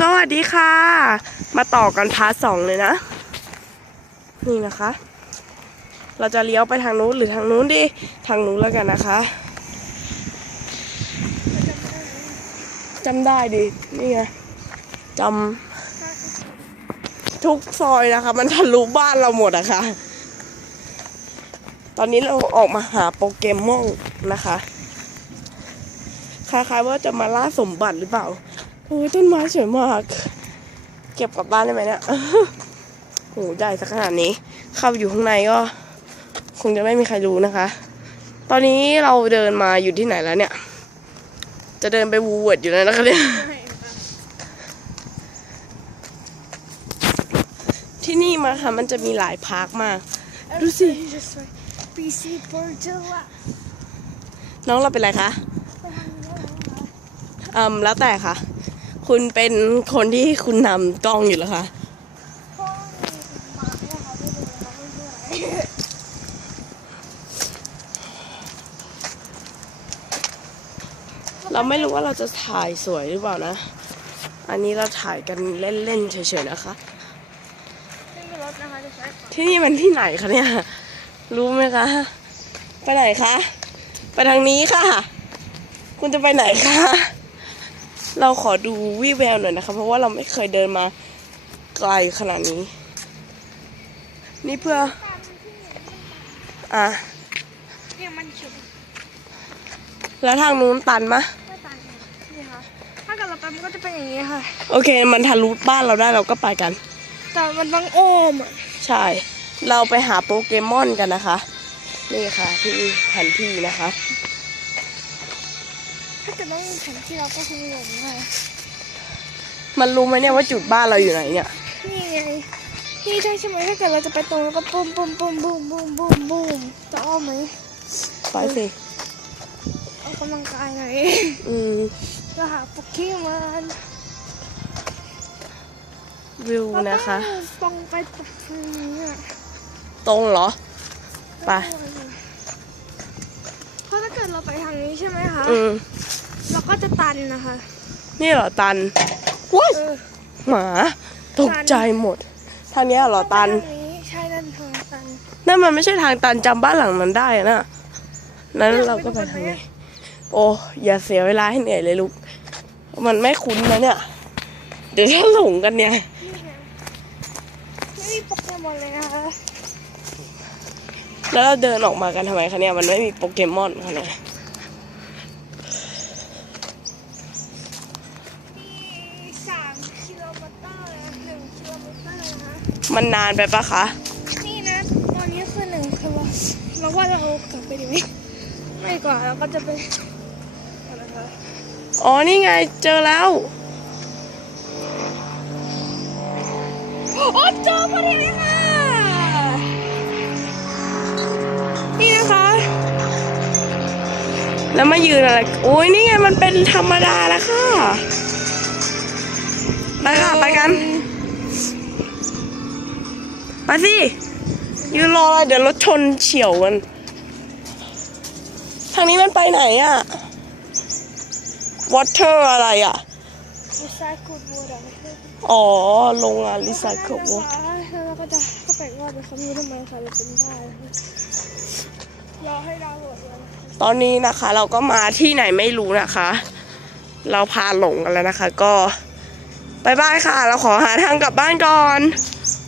สวัสดีค่ะ มาต่อกันพาร์ทสองเลยนะ นี่นะคะ เราจะเลี้ยวไปทางนู้นหรือทางนู้นดี ทางนู้นแล้วกันนะคะจำได้ดิ นี่ไงจำทุกซอยนะคะ มันทะลุบ้านเราหมดอะคะ่ะ ตอนนี้เราออกมาหาโปเกมอนนะคะ คล้ายๆว่าจะมาล่าสมบัติหรือเปล่า โอ้ยต้นไม้สวยมาก เก็บกลับบ้านได้ไหมเนี่ยโหใหญ่สักขนาดนี้ เข้าไปอยู่ข้างในก็คงจะไม่มีใครรู้นะคะ ตอนนี้เราเดินมาอยู่ที่ไหนแล้วเนี่ย จะเดินไปวูเวิร์ดอยู่แล้วนะคะเนี่ยที่นี่มาค่ะมันจะมีหลายพาร์คมาก ดูสิ BC Borgilla น้องเราเป็นไรคะอืมแล้วแต่ค่ะ คุณเป็นคนที่คุณนำกล้องอยู่แล้วคะเราไม่รู้ว่าเราจะถ่ายสวยหรือเปล่านะ อันนี้เราถ่ายกันเล่นๆเฉยๆนะคะ ที่นี่มันที่ไหนคะเนี่ย รู้ไหมคะ ไปไหนคะ ไปทางนี้ค่ะ คุณจะไปไหนคะ เราขอดูวิแววหน่อยนะคะ เพราะว่าเราไม่เคยเดินมาไกลขนาดนี้ นี่เพื่อตามที่หนูอะเนี่ยมันฉุกแล้วทางนู้นตันมะไม่ตันนี่ค่ะถ้าเกิดเราไปมันก็จะเป็นอย่างนี้ค่ะ โอเค มันทะลุบ้านเราได้เราก็ไปกัน แต่มันต้องอ้อมอะใช่ เราไปหาโปเกมอนกันนะคะ นี่ค่ะ ที่แผนที่นะคะ ถ้าเกิดต้องมีแผนที่เราก็คงหลงค่ะมันรู้ไหมเนี่ยว่าจุดบ้านเราอยู่ไหนเนี่ย นี่ไงนี่ใช่ใช่ไหมถ้าเกิดเราจะไปตรงแล้วก็ปุ้มปุ้มปุ้มปุ้มปุ้มปุ้มปุ้มจะอ้อมไหมไปสิ ออกกำลังกายหน่อยอืมจะหาโปเกมอนวิวนะคะ เราต้องตรงไปตรงนี้อะตรงเหรอ ไปเพราะถ้าเกิดเราไปทางนี้ใช่ ไหมคะ อืมเราก็จะตันนะคะ นี่เหรอตันว้ายเออ หมา ตกใจหมด ทางเนี้ยเหรอตัน ทางนี้ใช่ด้านทางตัน นั่นมันไม่ใช่ทางตันจำบ้านหลังนั้นได้อะนะนั้นเราก็ไปทางนี้โอ้อย่าเสียเวลาให้เหนื่อยเลยลูก มันไม่คุ้นนะเนี่ย เดี๋ยวถ้าหลงกันเนี่ย นี่ไงไม่มีโปเกมอนเลยนะคะแล้วเราเดินออกมากันทำไมคะเนี่ย มันไม่มีโปเกมอนคะเนี่ย มันนานไปปะคะ นี่นะ ตอนนี้คือหนึ่งกิโลเราว่าเรากลับไปดีไหมไม่กว่าเราก็จะไปอะไรคะอ๋อ นี่ไงเจอแล้ว โอ้เจอพอดีเลยค่ะ นี่นะคะ แล้วมายืนอะไร โอ้ยนี่ไงมันเป็นธรรมดาแล้วค่ะ ไปค่ะ ไปกัน ไปสิยืนรออะไรเดี๋ยวรถชนเฉียวกัน ทางนี้มันไปไหนอะ water อะไรอะรีไซเคิลวูดอะอ๋อโรงงานรีไซเคิลแล้วเราก็จะเข้าไปว่าไปเขามีทำไมคะเราเป็นได้รอให้ดาวน์โหลดแล้วตอนนี้นะคะเราก็มาที่ไหนไม่รู้นะคะ เราพาหลงกันแล้วนะคะ ก็บายบายค่ะ เราขอหาทางกลับบ้านก่อนบ